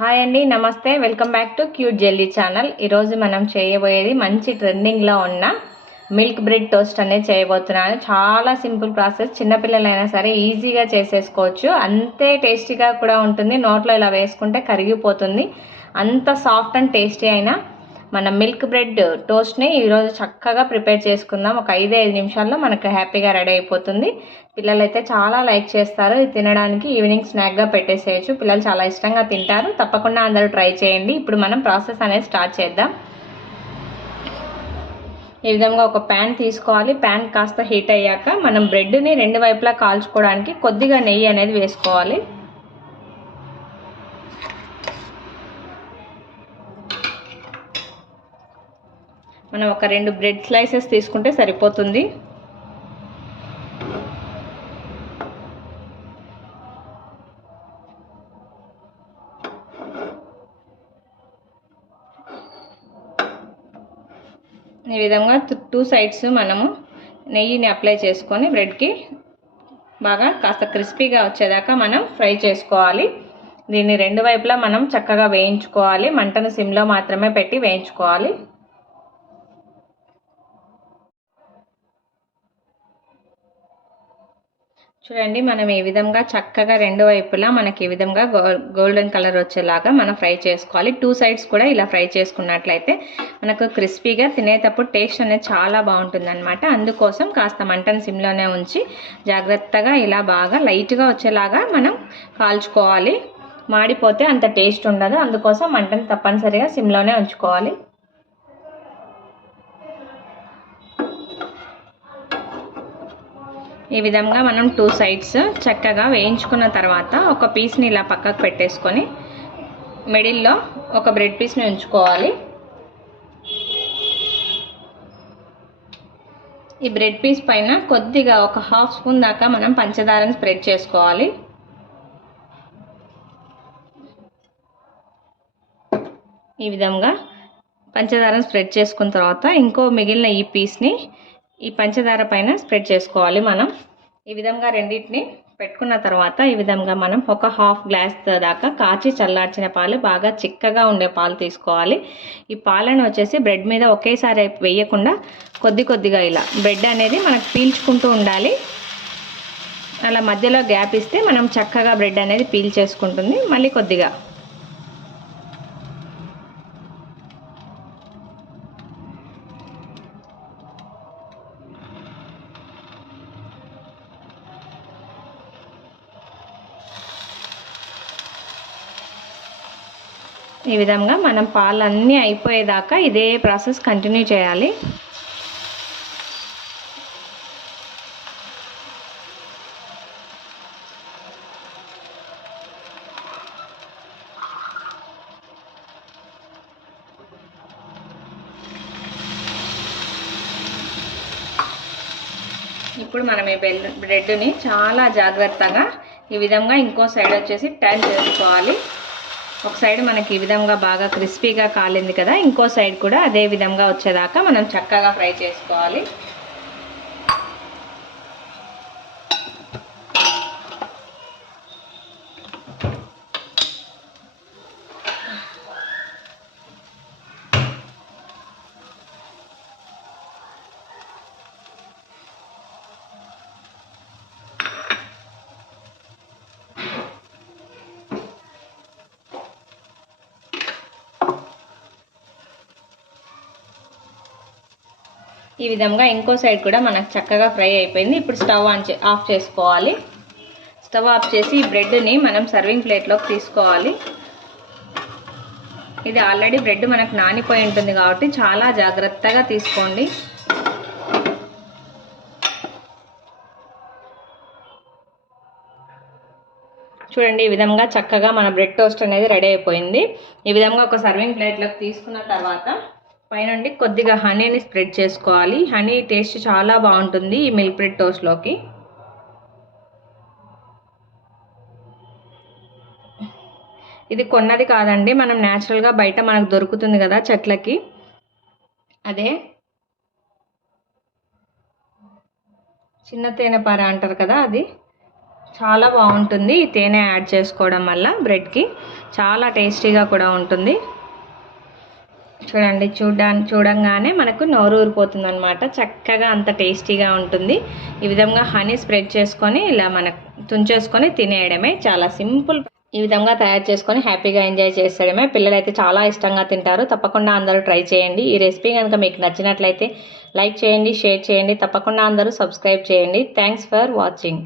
Hi అండి, నమస్తే. Welcome back to cute jelly channel. ఈరోజు మనం చేయబోయేది మంచి ట్రెండింగ్లో ఉన్న మిల్క్ బ్రెడ్ టోస్ట్ అనేది చేయబోతున్నాను. చాలా సింపుల్ ప్రాసెస్, చిన్నపిల్లలైనా సరే ఈజీగా చేసేసుకోవచ్చు. అంతే టేస్టీగా కూడా ఉంటుంది. నోట్లో ఇలా వేసుకుంటే కరిగిపోతుంది. అంత సాఫ్ట్ అండ్ టేస్టీ అయినా మన మిల్క్ బ్రెడ్ టోస్ట్ని ఈరోజు చక్కగా ప్రిపేర్ చేసుకుందాం. ఒక 5 నిమిషాల్లో మనకు హ్యాపీగా రెడీ అయిపోతుంది. పిల్లలైతే చాలా లైక్ చేస్తారు. ఇది తినడానికి ఈవినింగ్ స్నాక్గా పెట్టేసేయచ్చు. పిల్లలు చాలా ఇష్టంగా తింటారు. తప్పకుండా అందరూ ట్రై చేయండి. ఇప్పుడు మనం ప్రాసెస్ అనేది స్టార్ట్ చేద్దాం. ఈ విధంగా ఒక ప్యాన్ తీసుకోవాలి. ప్యాన్ కాస్త హీట్ అయ్యాక మనం బ్రెడ్ని 2 వైపులా కాల్చుకోవడానికి కొద్దిగా నెయ్యి అనేది వేసుకోవాలి. మనం ఒక 2 బ్రెడ్ స్లైసెస్ తీసుకుంటే సరిపోతుంది. ఈ విధంగా 2 సైడ్స్ మనము నెయ్యిని అప్లై చేసుకొని బ్రెడ్కి బాగా కాస్త క్రిస్పీగా వచ్చేదాకా మనం ఫ్రై చేసుకోవాలి. దీన్ని 2 వైపులా మనం చక్కగా వేయించుకోవాలి. మంటను సిమ్లో మాత్రమే పెట్టి వేయించుకోవాలి. చూడండి, మనం ఈ విధంగా చక్కగా 2 వైపులా మనకి ఈ విధంగా గోల్డెన్ కలర్ వచ్చేలాగా మనం ఫ్రై చేసుకోవాలి. 2 సైడ్స్ కూడా ఇలా ఫ్రై చేసుకున్నట్లయితే మనకు క్రిస్పీగా తినేటప్పుడు టేస్ట్ అనేది చాలా బాగుంటుంది అనమాట. అందుకోసం కాస్త మంటను సిమ్లోనే ఉంచి జాగ్రత్తగా ఇలా బాగా లైట్గా వచ్చేలాగా మనం కాల్చుకోవాలి. మాడిపోతే అంత టేస్ట్ ఉండదు. అందుకోసం మంటను తప్పనిసరిగా సిమ్లోనే ఉంచుకోవాలి. ఈ విధంగా మనం 2 సైడ్స్ చక్కగా వేయించుకున్న తర్వాత ఒక పీస్ని ఇలా పక్కకు పెట్టేసుకొని మిడిల్లో ఒక బ్రెడ్ పీస్ని ఉంచుకోవాలి. ఈ బ్రెడ్ పీస్ పైన కొద్దిగా ఒక 1/2 స్పూన్ దాకా మనం పంచదారని స్ప్రెడ్ చేసుకోవాలి. ఈ విధంగా పంచదారని స్ప్రెడ్ చేసుకున్న తర్వాత ఇంకో మిగిలిన ఈ పీస్ని ఈ పంచదార పైన స్ప్రెడ్ చేసుకోవాలి. మనం ఈ విధంగా రెండింటిని పెట్టుకున్న తర్వాత ఈ విధంగా మనం ఒక 1/2 గ్లాస్ దాకా కాచి చల్లార్చిన పాలు, బాగా చిక్కగా ఉండే పాలు తీసుకోవాలి. ఈ పాలను వచ్చేసి బ్రెడ్ మీద ఒకేసారి వేయకుండా కొద్దిగా ఇలా బ్రెడ్ అనేది మనకు పీల్చుకుంటూ ఉండాలి. అలా మధ్యలో గ్యాప్ ఇస్తే మనం చక్కగా బ్రెడ్ అనేది పీల్ చేసుకుంటుంది. మళ్ళీ కొద్దిగా ఈ విధంగా మనం పాలన్నీ అయిపోయేదాకా ఇదే ప్రాసెస్ కంటిన్యూ చేయాలి. ఇప్పుడు మనం ఈ బ్రెడ్ని చాలా జాగ్రత్తగా ఈ విధంగా ఇంకో సైడ్ వచ్చేసి టర్న్ చేసుకోవాలి. ఒక సైడ్ మనకి ఈ విధంగా బాగా క్రిస్పీగా కాలింది కదా, ఇంకో సైడ్ కూడా అదే విధంగా వచ్చేదాకా మనం చక్కగా ఫ్రై చేసుకోవాలి. ఈ విధంగా ఇంకో సైడ్ కూడా మనకు చక్కగా ఫ్రై అయిపోయింది. ఇప్పుడు స్టవ్ ఆఫ్ చేసుకోవాలి. స్టవ్ ఆఫ్ చేసి ఈ బ్రెడ్ని మనం సర్వింగ్ ప్లేట్లోకి తీసుకోవాలి. ఇది ఆల్రెడీ బ్రెడ్ మనకు నానిపోయి ఉంటుంది కాబట్టి చాలా జాగ్రత్తగా తీసుకోండి. చూడండి, ఈ విధంగా చక్కగా మన బ్రెడ్ టోస్ట్ అనేది రెడీ అయిపోయింది. ఈ విధంగా ఒక సర్వింగ్ ప్లేట్లోకి తీసుకున్న తర్వాత పైనుండి కొద్దిగా హనీని స్ప్రెడ్ చేసుకోవాలి. హనీ టేస్ట్ చాలా బాగుంటుంది ఈ మిల్క్ బ్రెడ్ టోస్ట్లోకి. ఇది కొన్నది కాదండి, మనం న్యాచురల్గా బయట మనకు దొరుకుతుంది కదా చెట్లకి, అదే చిన్న తేనెపార అంటారు కదా, అది చాలా బాగుంటుంది ఈ తేనె యాడ్ చేసుకోవడం వల్ల బ్రెడ్కి చాలా టేస్టీగా కూడా ఉంటుంది. చూడండి, చూడంగానే మనకు నోరు ఊరిపోతుంది అనమాట. చక్కగా అంత టేస్టీగా ఉంటుంది. ఈ విధంగా హనీ స్ప్రెడ్ చేసుకొని ఇలా మనకు తుంచేసుకొని తినేయడమే. చాలా సింపుల్. ఈ విధంగా తయారు చేసుకొని హ్యాపీగా ఎంజాయ్ చేసేయడమే. పిల్లలైతే చాలా ఇష్టంగా తింటారు. తప్పకుండా అందరూ ట్రై చేయండి. ఈ రెసిపీ కనుక మీకు నచ్చినట్లయితే లైక్ చేయండి, షేర్ చేయండి. తప్పకుండా అందరూ సబ్స్క్రైబ్ చేయండి. Thanks for watching.